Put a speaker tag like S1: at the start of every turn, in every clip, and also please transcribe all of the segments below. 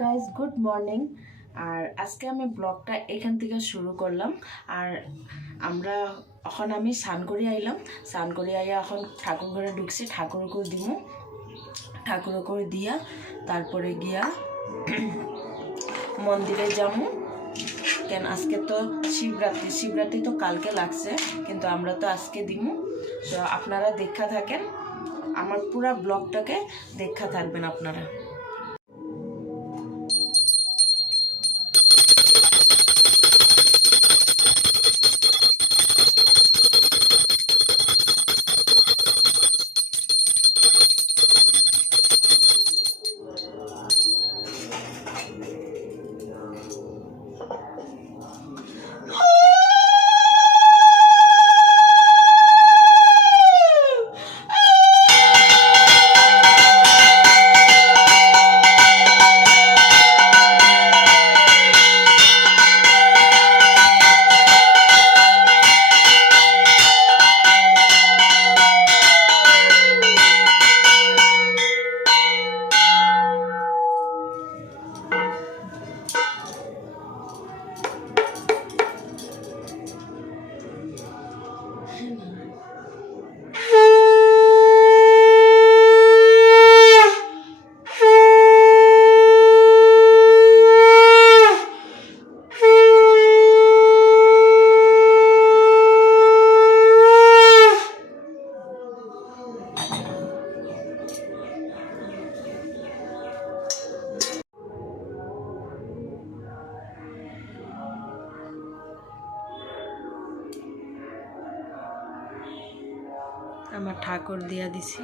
S1: Guys good morning আর আজকে আমি ব্লগটা এখান থেকে শুরু করলাম। আর আমরা এখন আমি স্নান করে আইলাম। স্নান করে আইয়া এখন ঠাকুর ঘরে ঢুকছি ঠাকুরকে দিব। ঠাকুরকে দিয়া তারপরে গিয়া মন্দিরে যাব। কেন আজকে তো শিবরাত্রি শিবরাত্রি তো কালকে লাগছে, কিন্তু আমরা তো আজকে দিব তো আপনারা দেখা থাকেন, আমার পুরা ব্লগটাকে দেখা থাকবেন আপনারা। Amen. আমার ঠাকুর দিয়া দিছি।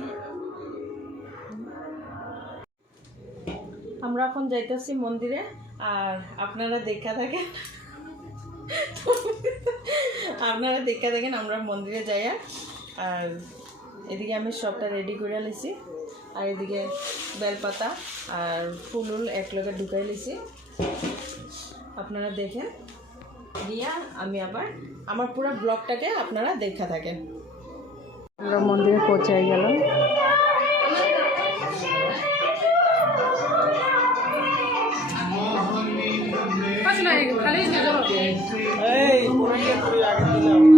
S1: আমরা এখন যাইতেছি মন্দিরে, আর আপনারা দেখা থাকেন আপনারা দেখা থাকেন আমরা মন্দিরে যাইয়া, আর এদিকে আমি সবটা রেডি করে নিছি, আর এদিকে বেলপাতা আর ফুল উল এক লগে ঢুকাই লিছি আপনারা দেখেন। দিয়া আমি আবার, আমার পুরো ব্লগটাকে আপনারা দেখা থাকেন আমরা মন্দিরে পৌঁছে গেলাম। একটু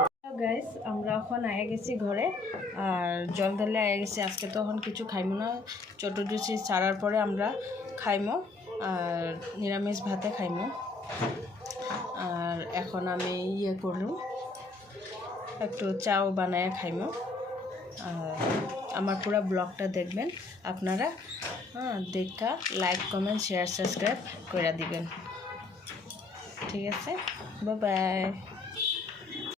S2: গাইস আমরা এখন আয়া গেছি ঘরে, আর জল ঢালে আয়া গেছি। আজকে তো এখন কিছু খাইমো না। ছোট জুসি ছাড়ার পরে আমরা খাইমো, আর নিরামিষ ভাতে খাইমো। আর এখন আমি ইয়ে করলুম একটু চাও বানায় খাইমো। আর আমার পুরো ব্লগটা দেখবেন। আপনারা হ্যাঁ দেখা লাইক কমেন্ট শেয়ার সাবস্ক্রাইব করে দিবেন। ঠিক আছে? বাই